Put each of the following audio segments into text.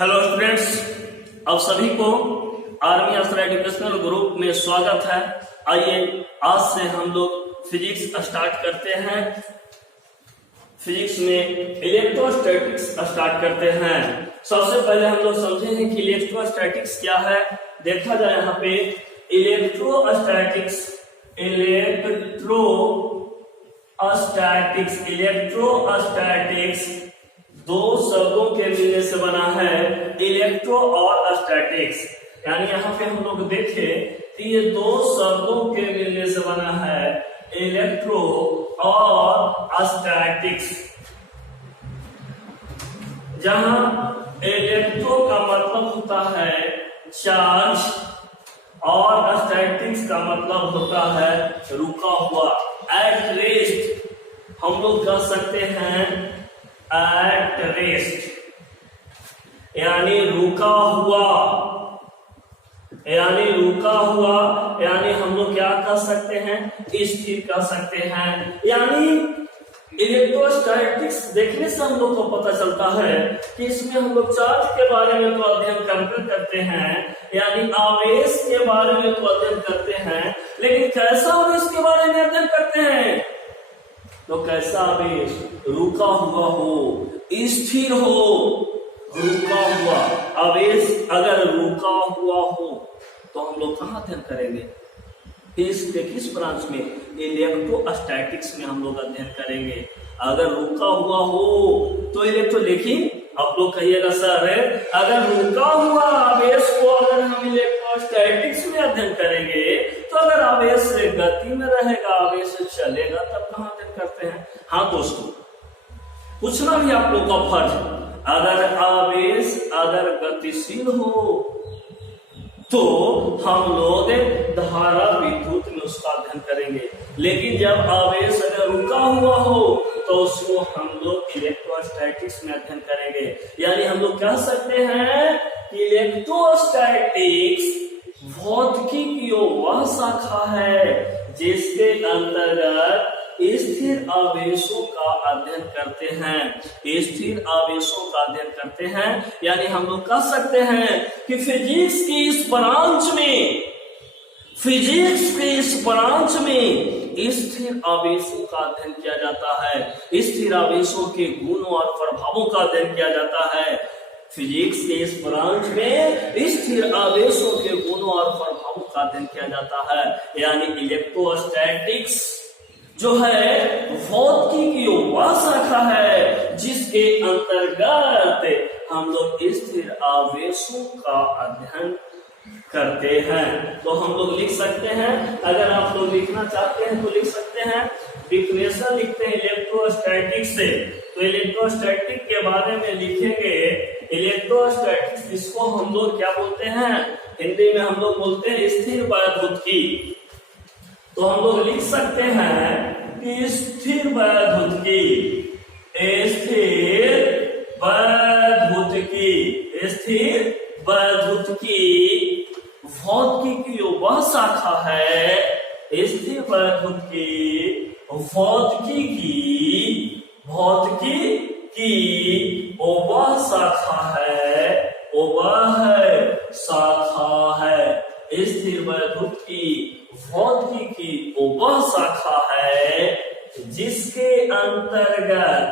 Hello students, आप सभी को आर्मी अस्त्र एजुकेशनल ग्रुप में स्वागत है। आइए आज से हम लोग फिजिक्स स्टार्ट करते हैं। फिजिक्स में इलेक्ट्रोस्टैटिक्स स्टार्ट करते हैं। सबसे पहले हम लोग समझेंगे कि इलेक्ट्रोस्टैटिक्स क्या है। देखा जाए यहाँ पे इलेक्ट्रोस्टैटिक्स दो शब्दों के मिलने से बना है, इलेक्ट्रो और स्टैटिक्स। यानी यहाँ पे हम लोग देखें कि ये दो शब्दों के मिलने से बना है, इलेक्ट्रो और स्टैटिक्स। जहां इलेक्ट्रो का मतलब होता है चार्ज और स्टैटिक्स का मतलब होता है रुका हुआ, एट रेस्ट। हम लोग कह सकते हैं एट रेस्ट, यानी रुका हुआ, यानी हम लोग क्या कह सकते हैं, स्थिर कह सकते हैं। यानी इलेक्ट्रोस्टैटिक्स देखने से हम लोग को पता चलता है कि इसमें हम लोग चार्ज के बारे में तो अध्ययन करते हैं, यानी आवेश के बारे में तो अध्ययन करते हैं, लेकिन कैसा आवेश के बारे में अध्ययन करते हैं, तो कैसा आवेश रुका हुआ हो, स्थिर हो। रुका हुआ आवेश अगर रुका हुआ हो तो हम लोग कहाँ अध्ययन करेंगे, किस ब्रांच में, इलेक्ट्रोस्टैटिक्स में हम लोग अध्ययन करेंगे। अगर रुका हुआ हो तो इलेक्ट्रो, लेकिन आप लोग कहिएगा सर अगर रुका हुआ आवेश को अगर हम इलेक्ट्रोस्टैटिक्स में अध्ययन करेंगे तो अगर आवेश गति में रहेगा, आवेश चलेगा, तब कहाँ अध्ययन करते हैं। हाँ दोस्तों, पूछना भी आप लोग का फर्ज है। अगर आवेश अगर गतिशील हो तो हम लोग धारा विद्युत में उसका अध्ययन करेंगे, लेकिन जब आवेश अगर रुका हुआ हो तो उसको हम लोग इलेक्ट्रोस्टैटिक्स में अध्ययन करेंगे। यानी हम लोग कह सकते हैं कि इलेक्ट्रोस्टैटिक्स भौतिकी की वह शाखा है जिसके अंतर्गत स्थिर आवेशों का अध्ययन करते हैं, स्थिर आवेशों का अध्ययन करते हैं। यानी हम लोग कह सकते हैं कि फिजिक्स की इस ब्रांच में स्थिर आवेशों का अध्ययन किया जाता है, स्थिर आवेशों के गुणों और प्रभावों का अध्ययन किया जाता है। फिजिक्स के इस ब्रांच में स्थिर आवेशों के गुणों और प्रभावों का अध्ययन किया जाता है। यानी इलेक्ट्रोस्टैटिक्स जो है भौतिकी की वह शाखा है जिसके अंतर्गत हम लोग स्थिर आवेशों का अध्ययन करते हैं। तो हम लोग लिख सकते हैं, अगर आप लोग लिखना चाहते हैं तो लिख सकते हैं, डिफिनेशन लिखते हैं इलेक्ट्रोस्टैटिक्स से। तो इलेक्ट्रोस्टैटिक के बारे में लिखेंगे, इलेक्ट्रोस्टैटिक्स इसको हम लोग क्या बोलते हैं, हिंदी में हम लोग बोलते हैं स्थिर वैद्युतिकी। तो हम लोग लिख सकते हैं कि स्थिर वैद्युतिकी, भौतिकी की वह शाखा है, स्थिर वैद्युतिकी भौतिकी की वह शाखा है, स्थिर वैद्युतिकी भौतिकी की वह शाखा है जिसके अंतर्गत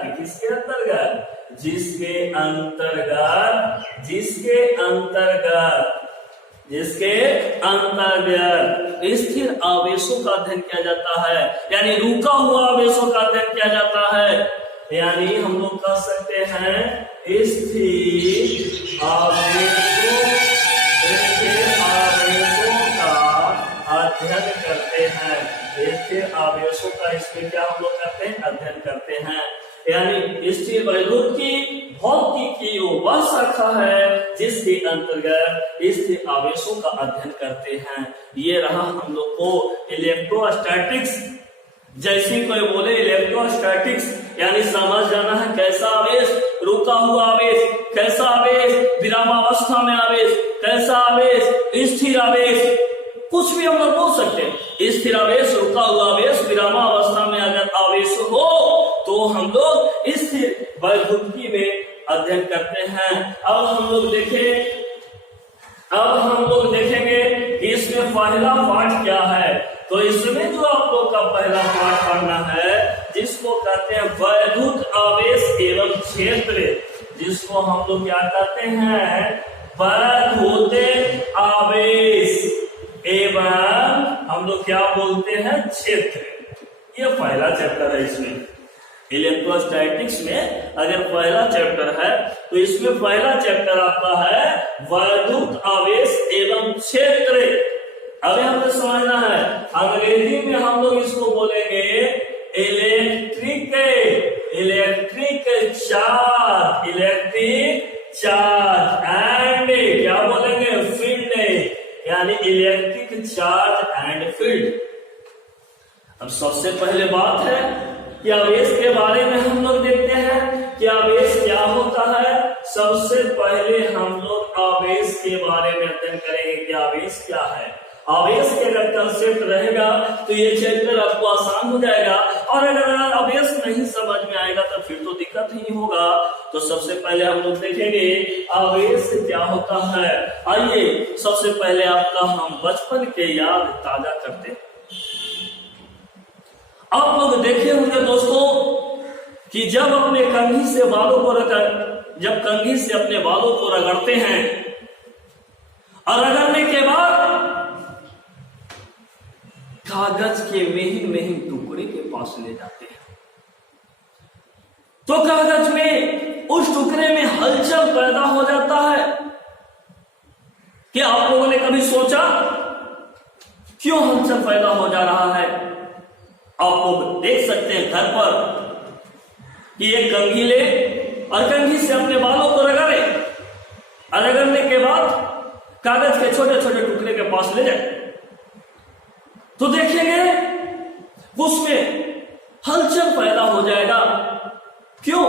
स्थिर आवेशों का अध्ययन किया जाता है। यानी रुका हुआ आवेशों का अध्ययन किया जाता है। यानी हम लोग कह सकते हैं स्थिर आवेशों का अध्ययन करते हैं। स्थिर आवेशों का इसमें क्या हम लोग करते हैं, अध्ययन करते हैं। यानी स्थिर वैद्युतिकी भौतिकी की वह शाखा है जिसके अंतर्गत स्थिर आवेशों का अध्ययन करते हैं। ये रहा हम लोग को इलेक्ट्रोस्टैटिक्स। जैसे कोई बोले इलेक्ट्रोस्टैटिक्स यानी समझ जाना है कैसा आवेश, रुका हुआ आवेश, कैसा आवेश, विरामावस्था में आवेश, कैसा आवेश, स्थिर आवेश, कुछ भी हम लोग बोल सकते हैं। स्थिर आवेश, रुका हुआ आवेश, विरामावस्था में अगर आवेश हो तो हम लोग स्थिर वैद्युतिकी में अध्ययन करते हैं। अब हम लोग देखेंगे कि इसमें पहला पाठ क्या है। तो इसमें जो आप लोग का पहला पाठ पढ़ना है, जिसको कहते हैं वैद्युत आवेश एवं क्षेत्र, जिसको हम लोग क्या कहते हैं, वैद्युत आवेश एवं हम लोग क्या बोलते हैं, क्षेत्र। ये पहला चैप्टर है। इसमें इलेक्ट्रोस्टैटिक्स में अगर पहला चैप्टर है तो इसमें पहला चैप्टर आपका है वैद्युत आवेश एवं क्षेत्र। अभी हमें समझना है, अंग्रेजी में हम लोग इसको बोलेंगे इलेक्ट्रिक चार्ज एंड क्या बोलेंगे, फील्ड, यानी इलेक्ट्रिक चार्ज एंड फील्ड। अब सबसे पहले बात है कि आवेश के बारे में हम लोग देखते हैं कि आवेश क्या होता है। सबसे पहले हम लोग आवेश के बारे में अध्ययन करेंगे कि आवेश क्या है। आवेश के अगर कंसेप्ट रहेगा तो ये चैप्टर आपको आसान हो जाएगा, और अगर आवेश नहीं समझ में आएगा तो फिर तो दिक्कत ही होगा। तो सबसे पहले हम लोग देखेंगे आवेश क्या होता है। आइए सबसे पहले आपका हम बचपन के याद ताजा करते हैं। आप लोग देखे होंगे दोस्तों कि जब अपने कंघी से अपने बालों को रगड़ते हैं और रगड़ने के बाद कागज के महीन टुकड़े के पास ले जाते हैं, तो कागज में उस टुकड़े में हलचल पैदा हो जाता है। क्या आप लोगों ने कभी सोचा क्यों हलचल पैदा हो जा रहा है? आप लोग देख सकते हैं घर पर कि एक कंघी ले और कंघी से अपने बालों को रगड़े, रगड़ने के बाद कागज के छोटे छोटे टुकड़े के पास ले जाए तो देखेंगे उसमें हलचल पैदा हो जाएगा। क्यों?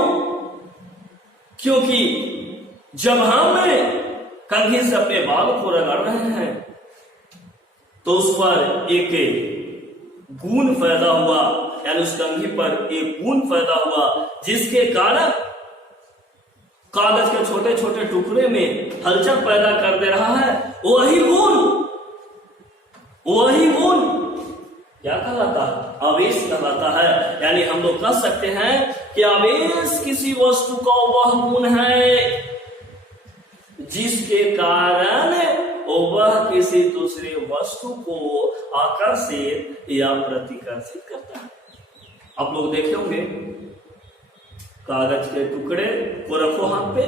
क्योंकि जब हम कंघी से अपने बालों को रगड़ रहे हैं तो उस पर एक गुण पैदा हुआ, यानी उस कंघी पर एक गुण पैदा हुआ, जिसके कारण कागज के छोटे छोटे टुकड़े में हलचल पैदा कर दे रहा है। वही गुण क्या कहलाता है? आवेश कहलाता है। यानी हम लोग कह सकते हैं कि आवेश किसी वस्तु का वह गुण है जिसके कारण वह किसी दूसरी वस्तु को आकर्षित या प्रतिकर्षित करता है। आप लोग देखे होंगे कागज के टुकड़े को रखो हाथ पे,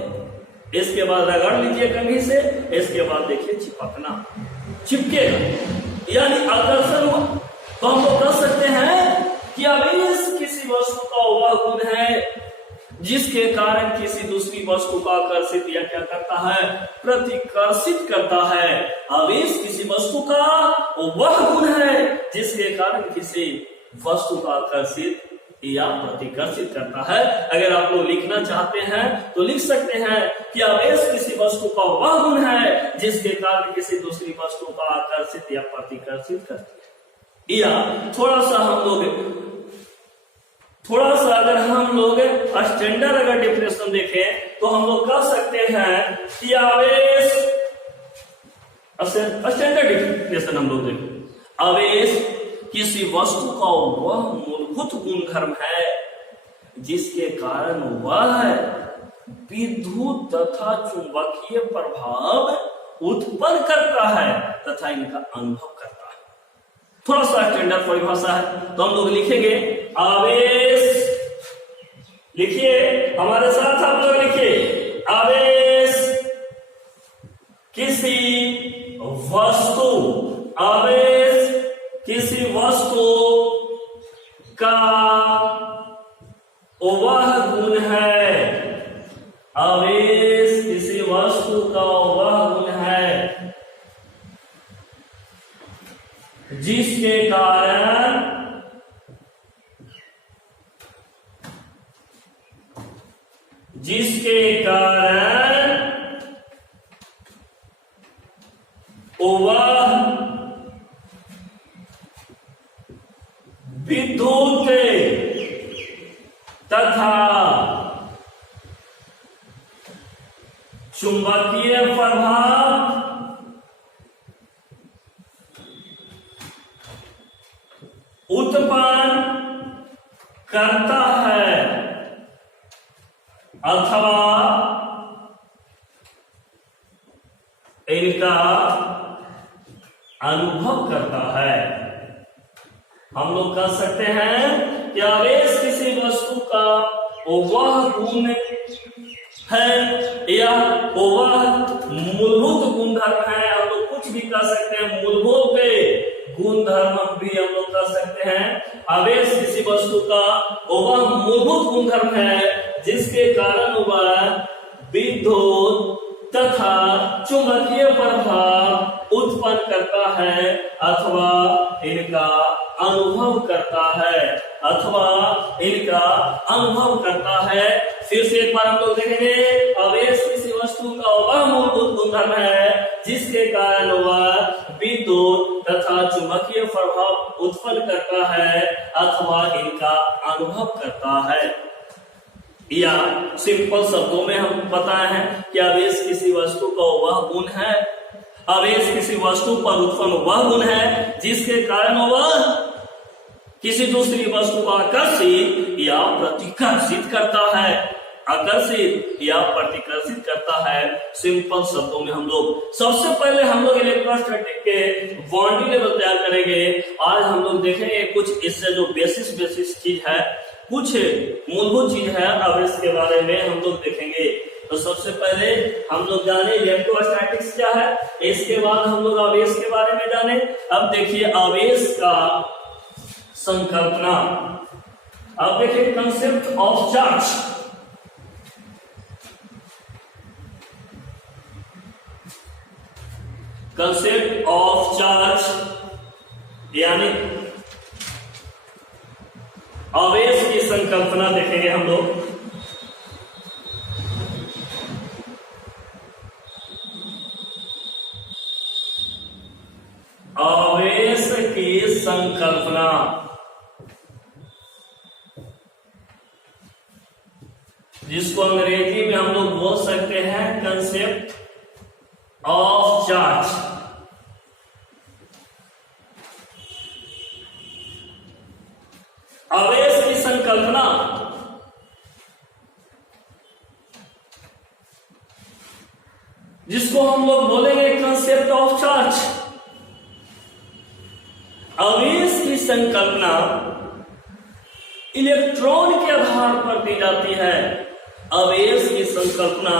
इसके बाद रगड़ लीजिए कंघी से, इसके बाद देखिए चिपकेगा, यानी आकर्षण हुआ। तो हम लोग कह सकते हैं कि आवेश किसी वस्तु का वह गुण है जिसके कारण किसी दूसरी वस्तु का आकर्षित या क्या करता है, प्रतिकर्षित करता है। आवेश किसी वस्तु का वह गुण है जिसके कारण किसी वस्तु का आकर्षित या प्रतिकर्षित करता है। अगर आप लोग लिखना चाहते हैं तो लिख सकते हैं कि आवेश किसी वस्तु का वह गुण है जिसके कारण किसी दूसरी वस्तु का आकर्षित या प्रतिकर्षित करती है। या थोड़ा सा अगर हम लोग स्टैंडर्ड अगर डिफिनेशन देखें तो हम लोग कह सकते हैं कि आवेश, स्टैंडर्ड डिफिनेशन हम लोग देखें, आवेश किसी वस्तु का वह मूलभूत गुणधर्म है जिसके कारण वह विद्युत तथा चुंबकीय प्रभाव उत्पन्न करता है तथा इनका अनुभव करता है। थोड़ा सा स्टैंडर्ड परिभाषा है तो हम लोग लिखेंगे आवेश, लिखिए हमारे साथ आप लोग लिखिए, आवेश किसी वस्तु, आवेश किसी वस्तु का वह गुण है, आवेश किसी वस्तु का वह गुण है जिसके कारण वह विद्युत तथा चुंबकीय प्रभाव उत्पन्न करता है अथवा इनका अनुभव करता है। हम लोग कह सकते हैं कि आवेश किसी वस्तु का वह गुण है या वह मूलभूत गुणधर्म है। हम लोग कुछ भी कह सकते हैं, मूलभूत गुणधर्म भी हम लोग कह सकते हैं। आवेश किसी वस्तु का वह मूलभूत गुणधर्म है जिसके कारण वह विद्युत तथा चुंबकीय प्रभाव उत्पन्न करता है अथवा इनका अनुभव करता है अथवा इनका अनुभव करता है। फिर से एक बार हम लोग देखेंगे, आवेश किसी वस्तु का वह मूलभूत गुणधर्म है जिसके कारण वह विद्युत तथा चुंबकीय प्रभाव उत्पन्न करता है अथवा इनका अनुभव करता है। या सिंपल शब्दों में हम बताए हैं कि आवेश किसी वस्तु का वह गुण है, आवेश किसी वस्तु पर उत्पन्न वह गुण है जिसके कारण वह किसी दूसरी वस्तु को आकर्षित या प्रतिकर्षित करता है, आकर्षित या प्रतिकर्षित करता है। सिंपल शब्दों में हम लोग सबसे पहले हम लोग इलेक्ट्रोस्टैटिक के बाउंड्री लेवल तैयार करेंगे। आज हम लोग देखेंगे कुछ इससे जो बेसिस चीज है, कुछ मूलभूत चीज है आवेश के बारे में हम लोग देखेंगे। तो सबसे पहले हम लोग जाने इलेक्ट्रोस्टैटिक्स क्या है, इसके बाद हम लोग आवेश के बारे में जाने। अब देखिए आवेश का संकल्पना, अब देखिए concept of charge. Concept of charge यानी आवेश की संकल्पना देखेंगे हम लोग। आवेश की संकल्पना, जिसको अंग्रेजी में हम लोग बोल सकते हैं कंसेप्ट ऑफ चार्ज। आवेश की संकल्पना जिसको हम लोग बोलेंगे कंसेप्ट ऑफ चार्ज। आवेश की संकल्पना इलेक्ट्रॉन के आधार पर दी जाती है। आवेश की संकल्पना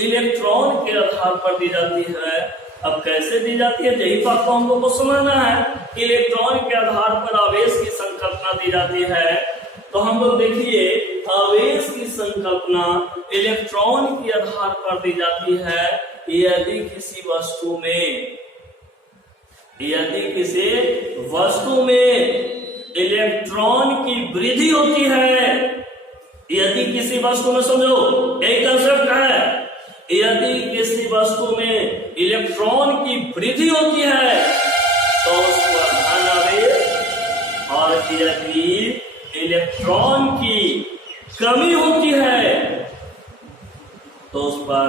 इलेक्ट्रॉन के आधार पर दी जाती है। अब कैसे दी जाती है, यही बात को हम लोग को समझना है। इलेक्ट्रॉन के आधार पर आवेश की संकल्पना दी जाती है। तो हम लोग देखिए आवेश की संकल्पना इलेक्ट्रॉन के आधार पर दी जाती है यदि किसी वस्तु में इलेक्ट्रॉन की वृद्धि होती है। यदि किसी वस्तु में, समझो एक कंसेप्ट है, यदि किसी वस्तु में इलेक्ट्रॉन की वृद्धि होती है तो उस पर धन आवेश, और यदि इलेक्ट्रॉन की कमी होती है तो उस पर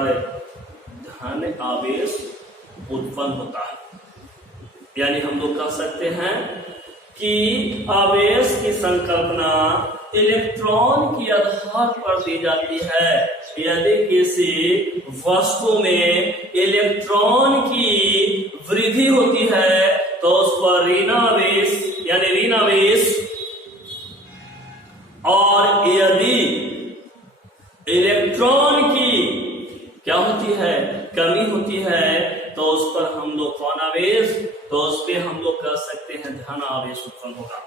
धन आवेश उत्पन्न होता है। यानी हम लोग कह सकते हैं कि आवेश की संकल्पना इलेक्ट्रॉन के आधार पर दी जाती है। यदि किसी वस्तु में इलेक्ट्रॉन की वृद्धि होती है तो उस पर ऋण आवेश यानी ऋण आवेश, और यदि इलेक्ट्रॉन की क्या होती है, कमी होती है, तो उस पर हम लोग कौन आवेश, तो उस पर हम लोग कह सकते हैं धन आवेश उत्पन्न होगा।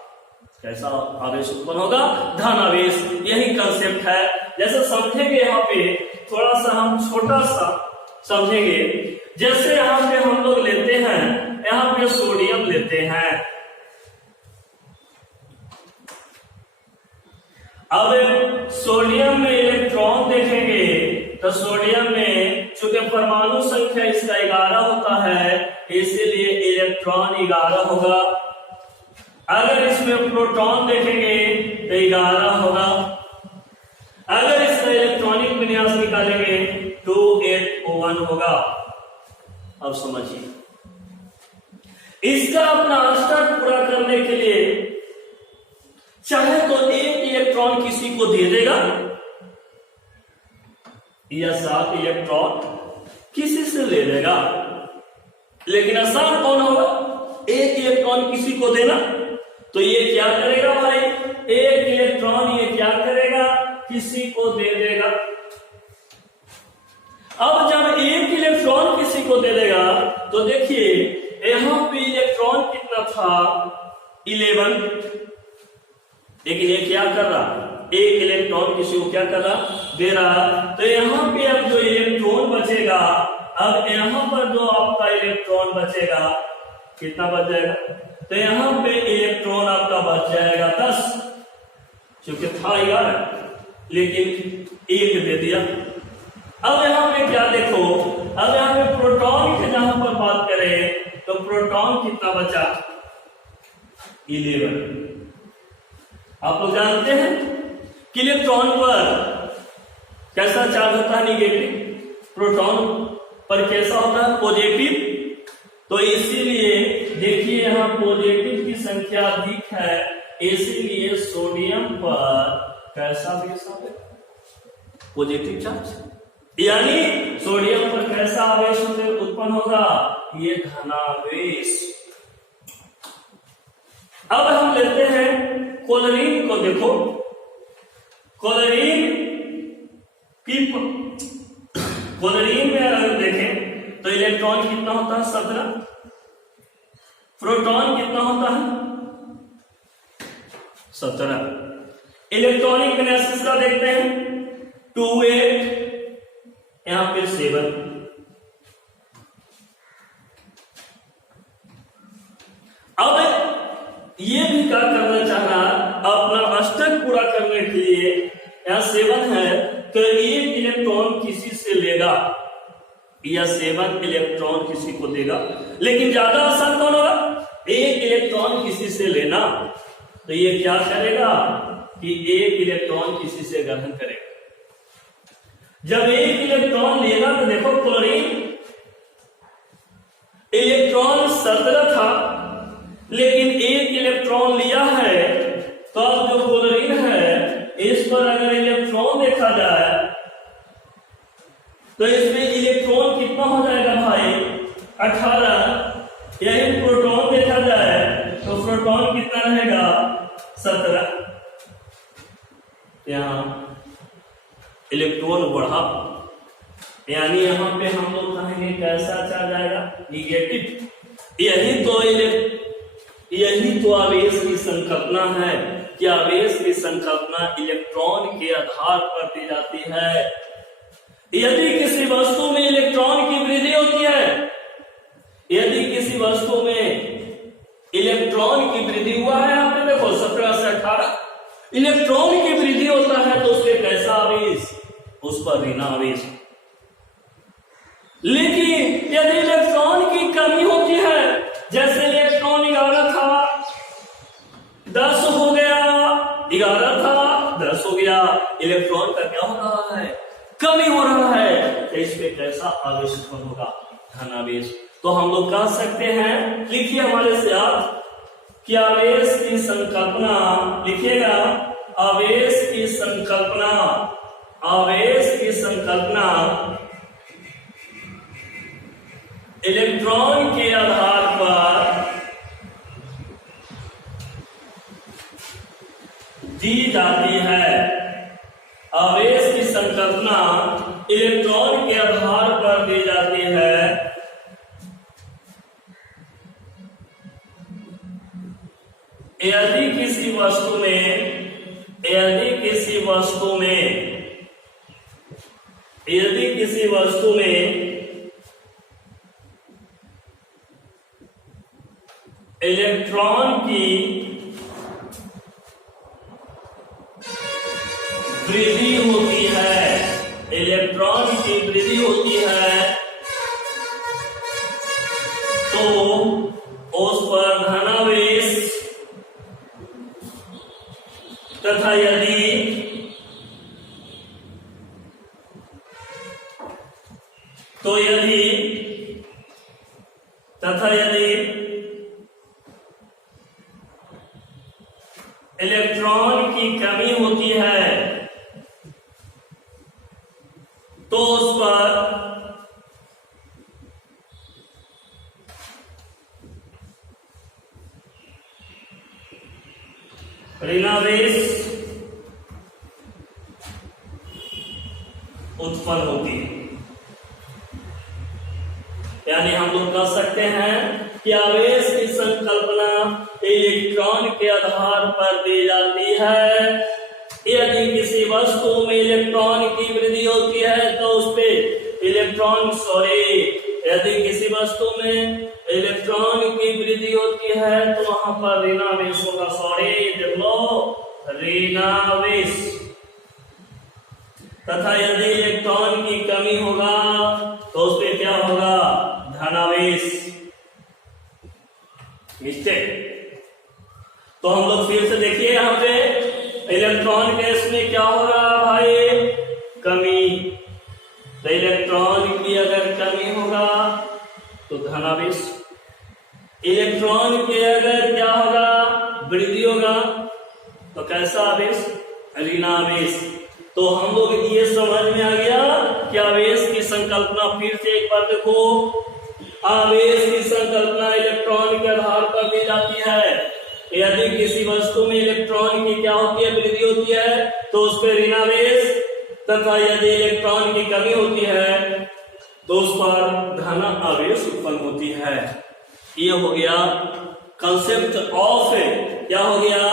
कैसा आवेश उत्पन्न होगा, धन आवेश। यही कंसेप्ट है। जैसे समझेंगे यहाँ पे थोड़ा सा हम छोटा सा समझेंगे। जैसे यहाँ पे हम लोग लेते हैं, यहाँ पे सोडियम लेते हैं। अब सोडियम में इलेक्ट्रॉन देखेंगे तो सोडियम में चूंकि परमाणु संख्या इसका 11 होता है, इसीलिए इलेक्ट्रॉन 11 होगा। अगर इसमें प्रोटॉन देखेंगे तो 11 होगा। अगर इसका इलेक्ट्रॉनिक विन्यास निकालेंगे 281 होगा। अब समझिए, इसका अपना अष्टक पूरा करने के लिए चाहे तो एक इलेक्ट्रॉन किसी को दे देगा या 7 इलेक्ट्रॉन किसी से ले लेगा, लेकिन आसान कौन होगा? एक इलेक्ट्रॉन किसी को देना। तो ये क्या करेगा भाई? एक इलेक्ट्रॉन ये क्या करेगा? किसी को दे देगा। अब जब एक इलेक्ट्रॉन किसी को दे देगा तो देखिए यहां पे इलेक्ट्रॉन कितना था? 11। लेकिन ये क्या कर रहा? एक इलेक्ट्रॉन किसी को क्या कर रहा? दे रहा। तो यहां पे अब जो इलेक्ट्रॉन बचेगा, अब यहां पर जो आपका इलेक्ट्रॉन बचेगा कितना बच जाएगा? तो यहां पे इलेक्ट्रॉन आपका बच जाएगा 10, क्योंकि था 11 लेकिन एक दे दिया। अब यहां पे क्या देखो, अब यहां पे प्रोटॉन की जहां पर बात करें तो प्रोटॉन कितना बचा? 11। आप लोग जानते हैं कि इलेक्ट्रॉन पर कैसा चार्ज होता है? निगेटिव। प्रोटॉन पर कैसा होता है? पॉजिटिव। तो इसीलिए देखिए यहां पॉजिटिव की संख्या अधिक है, इसीलिए सोडियम पर कैसा बेस आवेश? Positive charge. यानी सोडियम पर कैसा आवेश उत्पन्न होगा? ये धनावेश। अब हम लेते हैं क्लोरीन को। देखो क्लोरीन में अगर देखें तो इलेक्ट्रॉन कितना होता है? 17। प्रोटॉन कितना होता है? 17। इलेक्ट्रॉनिक किनेसिस का देखते हैं 28, यहां पे 7। अब ये भी क्या करना चाह रहा? अपना अष्टक पूरा करने के लिए यहां 7 है तो एक इलेक्ट्रॉन किसी से लेगा या 7 इलेक्ट्रॉन किसी को देगा, लेकिन ज्यादा आसान कौन होगा? एक इलेक्ट्रॉन किसी से लेना। तो ये क्या करेगा कि एक इलेक्ट्रॉन किसी से ग्रहण करेगा। जब एक इलेक्ट्रॉन लेगा तो देखो क्लोरीन इलेक्ट्रॉन 17 था, लेकिन एक इलेक्ट्रॉन लिया है, तो अब जो क्लोरीन है इस पर अगर इलेक्ट्रॉन देखा जाए तो इसमें इलेक्ट्रॉन कितना हो जाएगा भाई? 18। यही प्रोटॉन देखा जाए तो प्रोटॉन कितना रहेगा? 17। यहां इलेक्ट्रॉन बढ़ा, यानी यहां पे हम लोग कहेंगे कैसा चार्ज आएगा? निगेटिव। यही तो आवेश की संकल्पना है कि आवेश की संकल्पना इलेक्ट्रॉन के आधार पर दी जाती है। यदि किसी वस्तु में इलेक्ट्रॉन की वृद्धि होती है, यदि किसी वस्तु में इलेक्ट्रॉन की वृद्धि हुआ है, यहाँ पे देखो 17 से 18 इलेक्ट्रॉन की वृद्धि होता है तो उसके कैसा आवेश? उस पर ऋण आवेश। लेकिन यदि इलेक्ट्रॉन की कमी होती है, जैसे इलेक्ट्रॉन 11 था 10 हो गया, 11 था 10 हो गया, इलेक्ट्रॉन का क्या हो रहा है? कमी हो रहा है। तो इसमें कैसा आवेश उत्पन्न होगा? धनावेश। तो हम लोग कह सकते हैं, लिखिए हमारे से आप कि आवेश की संकल्पना, लिखिएगा आवेश की संकल्पना, आवेश की संकल्पना इलेक्ट्रॉन के आधार पर दी जाती है। आवेश की संकल्पना इलेक्ट्रॉन के आधार पर दी जाती है। यदि किसी वस्तु में इलेक्ट्रॉन की वृद्धि होती है, इलेक्ट्रॉन की वृद्धि होती है, तो उस पर धनावेश तथा तो यदि इलेक्ट्रॉन की कमी होती है तो उस पर ऋणावेश उत्पन्न होती है। यानी हम लोग कह सकते हैं कि आवेश की संकल्पना इलेक्ट्रॉन के आधार पर दी जाती है। यदि किसी वस्तु में इलेक्ट्रॉन की वृद्धि होती है तो उस पे यदि किसी वस्तु में इलेक्ट्रॉन की वृद्धि होती है तो वहां पर ऋणावेश होगा। देख लो, ऋणावेश। तथा यदि इलेक्ट्रॉन की कमी होगा तो उस पे क्या होगा? धनावेश। मिस्टेक। तो हम लोग फिर से देखिए, यहाँ पे इलेक्ट्रॉन गैस में क्या हो रहा है भाई? कमी। तो इलेक्ट्रॉन की अगर कमी होगा तो धनावेश, इलेक्ट्रॉन के अगर क्या होगा? वृद्धि होगा तो कैसा आवेश? ऋणावेश। तो हम लोग ये समझ में आ गया कि आवेश की संकल्पना फिर से एक बार देखो। आवेश की संकल्पना इलेक्ट्रॉन के आधार पर दी जाती है। यदि किसी वस्तु में इलेक्ट्रॉन की क्या होती है? वृद्धि होती है तो उस पर ऋणावेश, तथा यदि इलेक्ट्रॉन की कमी होती है तो उस पर धन आवेश उत्पन्न होती है। ये हो गया कंसेप्ट ऑफ, क्या हो गया?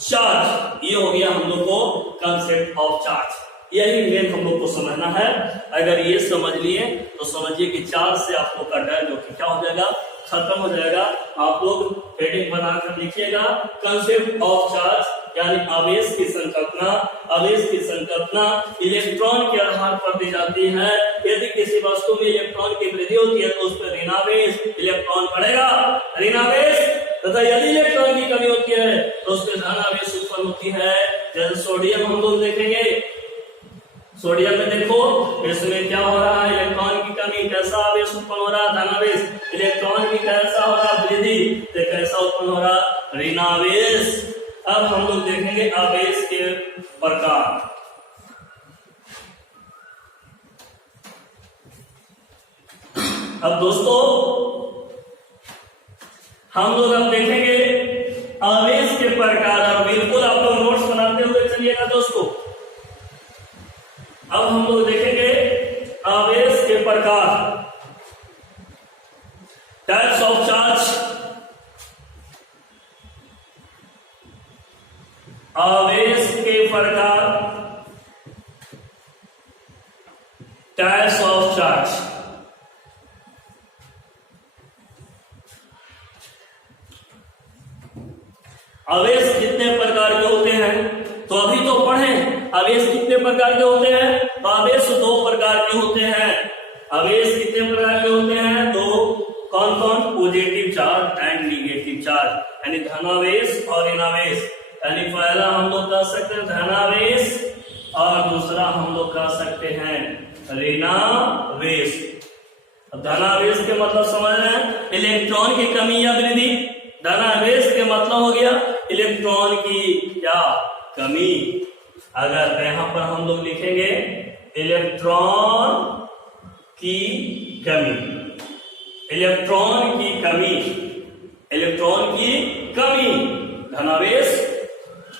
चार्ज। ये हो गया हम लोग को कंसेप्ट ऑफ चार्ज। यही मेन हम लोग को समझना है। अगर ये समझ लिए तो समझिए कि चार्ज से आप लोग का डर जो कि क्या हो जाएगा? खत्म हो जाएगा। आप लोग हेडिंग बनाकर लिखिएगा, कंसेप्ट ऑफ चार्ज, यानी आवेश की संकल्पना। आवेश की संकल्पना इलेक्ट्रॉन के आधार पर दी जाती है। यदि किसी वस्तु में इलेक्ट्रॉन की वृद्धि होती है तो उस पर ऋणावेश, इलेक्ट्रॉन बढ़ेगा, ऋणावेश। तथा यदि इलेक्ट्रॉन की कमी होती है तो उस पर धनावेश उत्पन्न होती है। जैसे सोडियम हम लोग देखेंगे, सोडियम में देखो इसमें क्या हो रहा है? इलेक्ट्रॉन की कमी, कैसा आवेश उत्पन्न हो रहा? धनावेश। इलेक्ट्रॉन की कैसा हो रहा? वृद्धि, तो कैसा उत्पन्न हो रहा? ऋणावेश। अब हम लोग देखेंगे आवेश के प्रकार। अब दोस्तों हम लोग अब देखेंगे आवेश के प्रकार। और बिल्कुल आप लोग नोट्स बनाते हुए चलिएगा दोस्तों। अब हम लोग देखेंगे आवेश के प्रकार, टाइप्स ऑफ चार्ज। आवेश के प्रकार, टाइप्स ऑफ चार्ज। आवेश कितने प्रकार के होते हैं? तो अभी तो पढ़े आवेश कितने प्रकार के होते हैं। तो आवेश दो प्रकार के होते हैं। आवेश कितने प्रकार के होते हैं? दो। कौन कौन? Positive charge and negative charge, यानी धनावेश और ऋणावेश। यानी पहला हम लोग कह सकते हैं धनावेश और दूसरा हम लोग कह सकते हैं ऋणावेश। धनावेश के मतलब समझ रहे हैं? इलेक्ट्रॉन की कमी या वृद्धि। धनावेश के मतलब हो गया इलेक्ट्रॉन की क्या? कमी। अगर यहां पर हम लोग लिखेंगे इलेक्ट्रॉन की कमी, इलेक्ट्रॉन की कमी, इलेक्ट्रॉन की कमी, धनावेश।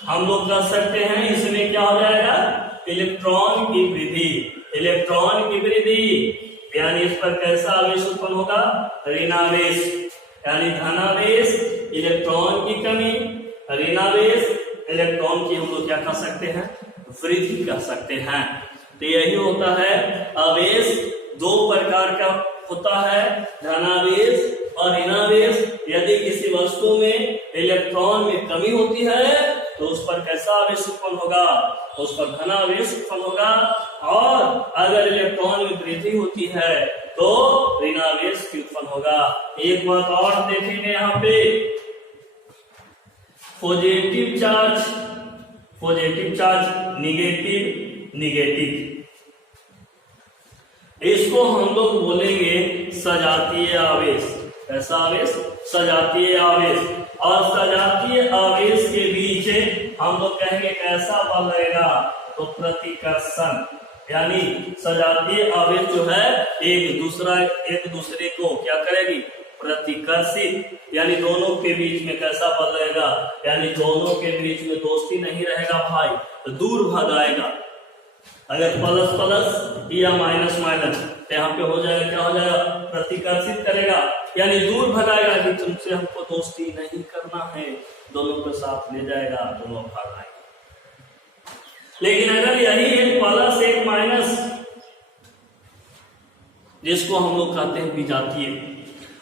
हम लोग कह सकते हैं इसमें क्या हो जाएगा? इलेक्ट्रॉन की वृद्धि, इलेक्ट्रॉन की वृद्धि। यानी इस पर कैसा आवेश उत्पन्न होगा? ऋणावेश। यानी धनावेश इलेक्ट्रॉन की कमी, ऋणावेश इलेक्ट्रॉन की हम लोग क्या कह सकते हैं? वृद्धि कह सकते हैं। तो यही होता है आवेश दो प्रकार का होता है, धनावेश और ऋणावेश। यदि किसी वस्तु में इलेक्ट्रॉन में कमी होती है तो उस पर कैसा आवेश उत्पन्न होगा? उस पर धनावेश उत्पन्न होगा। और अगर इलेक्ट्रॉन में वृद्धि होती है तो ऋणावेश भी उत्पन्न होगा। एक बात और देखेंगे यहाँ पे, positive charge, positive charge, negative, negative. इसको हम लोग बोलेंगे सजातीय आवेश। कैसा आवेश? सजातीय आवेश। और सजातीय आवेश के बीच हम लोग कहेंगे कैसा बल रहेगा? तो प्रतिकर्षण। यानी सजातीय आवेश जो है एक दूसरे को क्या करेगी? प्रतिकर्षित। यानी दोनों के बीच में कैसा बल रहेगा? यानी दोनों के बीच में दोस्ती नहीं रहेगा भाई, तो दूर भगाएगा। अगर प्लस प्लस या माइनस माइनस, यहाँ पे हो जाएगा, क्या हो जाएगा? प्रतिकर्षित करेगा, यानी दूर भगाएगा कि तुमसे हमको दोस्ती नहीं करना है, दोनों को साथ ले जाएगा, दोनों भाग आएंगे। लेकिन अगर यही एक प्लस एक माइनस, जिसको हम लोग कहते हैं विजातीय,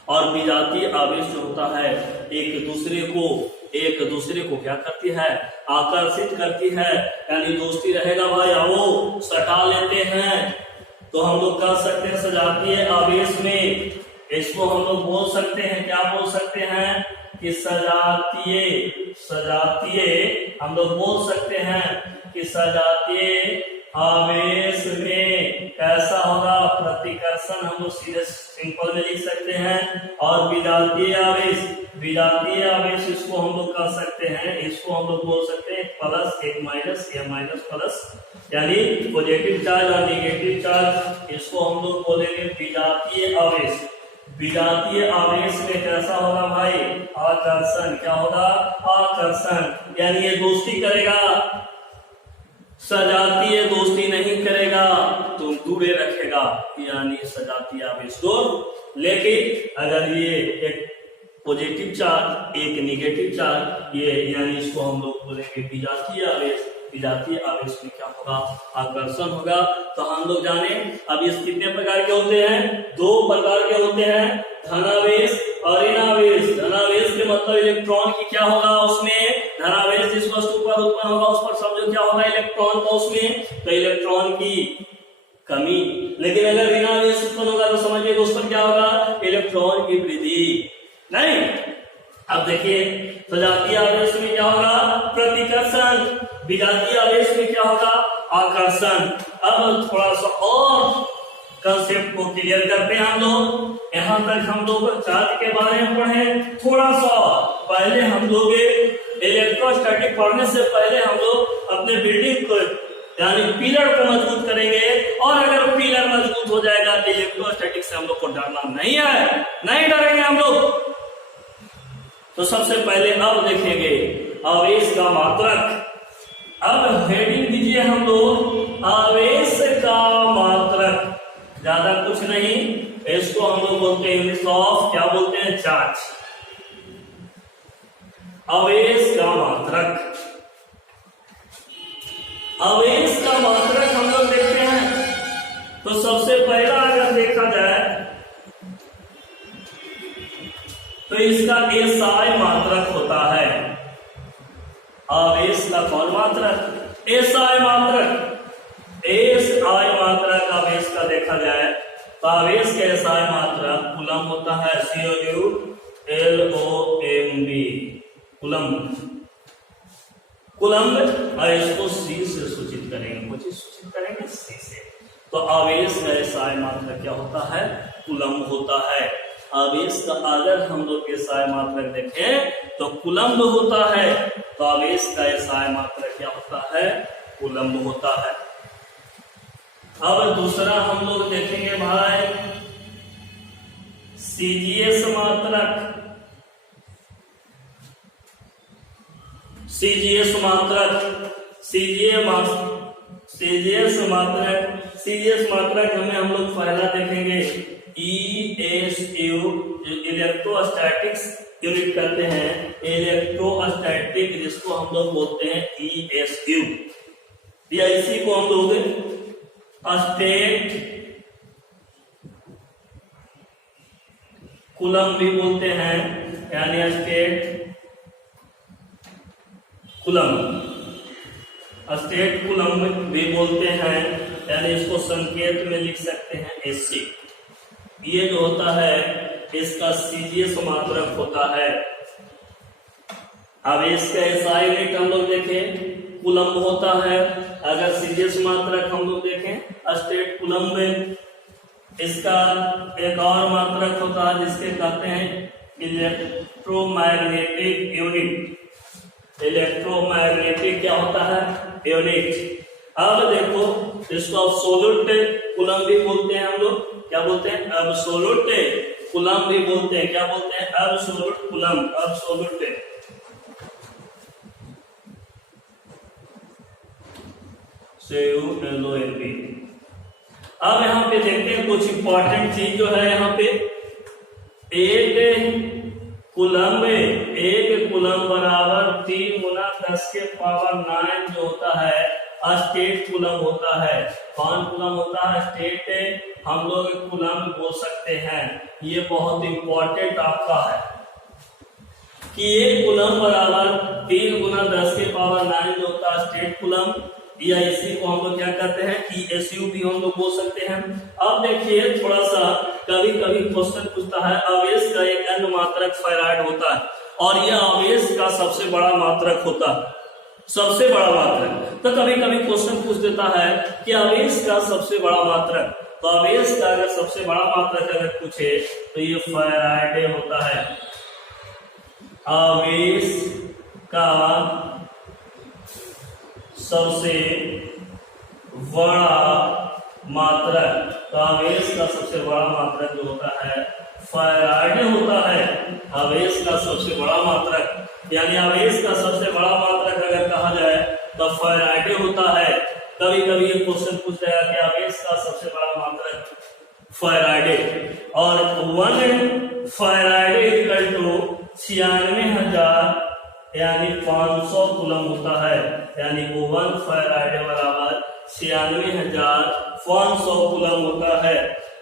और विजातीय आवेश जो होता है एक दूसरे को क्या करती है? आकर्षित करती है, यानी दोस्ती रहेगा भाई, आओ सटा लेते हैं। तो हम लोग कह सकते हैं सजातीय आवेश में, इसको हम लोग बोल सकते हैं, क्या बोल सकते हैं? कि सजातीय हम लोग बोल सकते हैं कि सजातीय आवेश में कैसा होगा? प्रतिकर्षण हम लोग सीधे सिंपल में लिख सकते हैं। और विजातीय आवेश इसको हम लोग कह सकते हैं, इसको हम लोग बोल सकते हैं प्लस एक माइनस या माइनस प्लस, यानी पॉजिटिव चार्ज और नेगेटिव चार्ज, इसको हम लोग बोलेंगे विजातीय आवेश। विजातीय आवेश में कैसा होगा भाई? आकर्षण। क्या होगा? आकर्षण, यानी ये दोस्ती करेगा। सजातीय दोस्ती नहीं करेगा, तो दूरे रखेगा, यानी सजातीय आवेश दो। लेकिन अगर ये एक पॉजिटिव चार्ज एक नेगेटिव चार्ज, ये यानी इसको हम लोग बोलेंगे विजातीय आवेश। विजातीय आवेश में क्या होगा? आकर्षण होगा। तो हम लोग जाने अब इस कितने प्रकार के होते हैं? 2 प्रकार के होते हैं, धनावेश और ऋणावेश। धनावेश के मतलब इलेक्ट्रॉन की क्या होगा उसमें? धनावेश जिस वस्तु पर उत्पन्न होगा उस पर समझो क्या होगा? इलेक्ट्रॉन का उसमें, तो इलेक्ट्रॉन की कमी। लेकिन अगर ऋणावेश उत्पन्न होगा तो समझिए उस पर क्या होगा? इलेक्ट्रॉन की वृद्धि। नहीं, अब देखिए सजातीय आवेश में क्या होगा? प्रतिकर्षण। विजातीय आवेश में क्या होगा? आकर्षण। अब थोड़ा सा और कंसेप्ट को क्लियर करते हैं हम लोग। यहाँ तक हम लोग चार्ज के बारे में पढ़े, थोड़ा सा पहले हम लोग इलेक्ट्रोस्टैटिक पढ़ने से पहले हम लोग अपने बिल्डिंग को यानी पिलर को मजबूत करेंगे। और अगर पिलर मजबूत हो जाएगा तो इलेक्ट्रोस्टैटिक से हम लोग को डरना नहीं है, नहीं डरेंगे हम लोग। तो सबसे पहले अब देखेंगे आवेश का मात्रक। अब हेडिंग दीजिए हम लोग आवेश का मात्रक, ज्यादा कुछ नहीं, इसको हम लोग बोलते हैं यूनिट ऑफ, क्या बोलते हैं? चार्ज। आवेश का मात्रक। आवेश का मात्रक हम लोग देखते हैं, तो सबसे पहला अगर देखा जाए तो इसका एसआई मात्रक होता है। आवेश का कौन मात्रक? एसआई मात्रक। एसआई मात्रक आवेश का देखा जाए तो आवेश का एसआई मात्रक कूलम होता है, COULOMB, कूलम। कूलम और इसको सी से सूचित करेंगे, कुछ सूचित करेंगे सी से। तो आवेश का एसआई मात्रक क्या होता है? कूलम होता है। आवेश का अगर हम लोग एसआई मात्रक देखें तो कूलम्ब होता है, तो आवेश का एसआई मात्रक क्या होता है? कूलम्ब होता है। अब दूसरा हम लोग देखेंगे भाई सीजीएस मात्रक। सीजीएस मात्रक हमें हम लोग पहला देखेंगे ESU, इलेक्ट्रोस्टैटिक्स यूनिट करते हैं, इलेक्ट्रोस्टैटिक, जिसको हम लोग बोलते हैं ESU, या इसी को हम लोग स्टेट कूलम भी बोलते हैं, यानी स्टेट कूलम भी बोलते हैं, यानी इसको संकेत में लिख सकते हैं SC। ये जो होता है इसका सीजीएस मात्रक होता है। अब इसका एसआई यूनिट हम लोग देखें कूलम होता है। अगर सीजीएस मात्रक हम लोग देखें स्टेट कूलम में, इसका एक और मात्रक होता है जिसके कहते हैं इलेक्ट्रोमैग्नेटिक यूनिट। इलेक्ट्रोमैग्नेटिक क्या होता है? यूनिट। अब देखो, इसको एब्सोल्यूट कूलम भी बोलते हैं हम लोग। क्या बोलते हैं? एब्सोल्यूट कूलम भी बोलते हैं। क्या बोलते हैं? Absolute coulomb. Absolute CULOMB। अब यहाँ पे देखते हैं कुछ इंपॉर्टेंट चीज जो है यहाँ पे। एक कूलम बराबर 3 गुना 10 के पावर 9 जो होता है स्टेट कूलम होता है। कौन कूलम होता है? स्टेट हम लोग कूलम बोल सकते हैं। ये बहुत इंपॉर्टेंट आपका है कि एक कूलम बराबर 3 गुना 10 के पावर 9 जो होता है स्टेट कूलम, या इसी को हम लोग क्या कहते हैं कि ESU भी हम लोग बोल सकते हैं। अब देखिए, थोड़ा सा कभी कभी क्वेश्चन पूछता है, आवेश का एक अन्य मात्रक फेराइड होता है और यह आवेश का सबसे बड़ा मात्रक होता है। सबसे बड़ा मात्रक। तो कभी कभी क्वेश्चन पूछ देता है कि आवेश का सबसे बड़ा मात्रक। तो आवेश का अगर सबसे बड़ा मात्रक अगर पूछे तो ये फेराइड होता है। आवेश का सबसे बड़ा मात्रक, तो आवेश का सबसे बड़ा मात्रक जो होता है फेराइड होता है। आवेश का सबसे बड़ा मात्रक यानी आवेश का सबसे बड़ा मात्रक अगर कहा जाए तो फेराइड होता है। कभी कभी ये क्वेश्चन पूछ जाएगा कि आवेश का सबसे बड़ा मात्रक फेराइड, और 1 फेराइड इक्वल टू 96,000 यानी 500 कूलम होता है। यानी 1 फेराइड बराबर 96,500 कूलम होता है।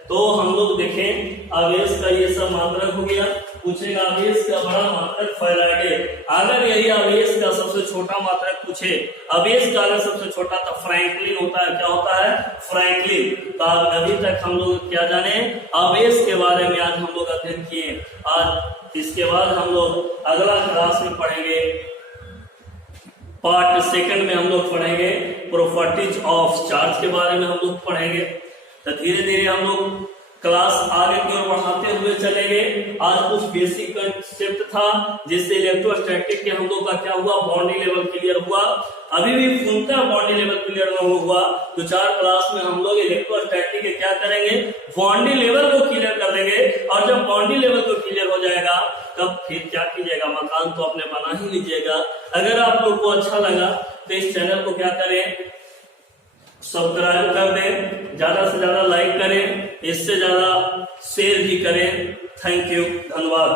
तो हम लोग देखें, आवेश का ये सब मात्रक हो गया। पूछेगा आवेश का बड़ा मात्रक फेराइड। अगर यही आवेश का सबसे छोटा मात्रक पूछे, आवेश का अगर सबसे छोटा तो फ्रैंकलिन होता है। क्या होता है? फ्रैंकलिन। तो अभी तक हम लोग क्या जाने? आवेश के बारे में आज हम लोग अध्ययन किए। आज इसके बाद हम लोग अगला क्लास में पढ़ेंगे, पार्ट 2 में हम लोग पढ़ेंगे प्रॉपर्टीज ऑफ चार्ज के बारे में हम लोग पढ़ेंगे। तो धीरे धीरे हम लोग क्लास आगे की ओर बढ़ाते हुए चलेंगे। आज कुछ बेसिक कंसेप्ट था जिससे इलेक्ट्रोस्टैटिक के हम लोग का क्या हुआ, बाउंड्री लेवल क्लियर हुआ। अभी भी पूर्णतः बाउंड्री लेवल क्लियर नहीं हुआ तो 4 क्लास में हम लोग इलेक्ट्रोस्टैटिक के क्या करेंगे, बाउंड्री लेवल को क्लियर कर देंगे। और जब बाउंड्री लेवल को क्लियर हो जाएगा तब फिर क्या कीजिएगा, मकान तो अपने बना ही लीजिएगा। अगर आप लोग को अच्छा लगा तो इस चैनल को क्या करें, सब्सक्राइब कर दें, ज्यादा से ज्यादा लाइक करें, इससे ज्यादा शेयर भी करें। थैंक यू, धन्यवाद।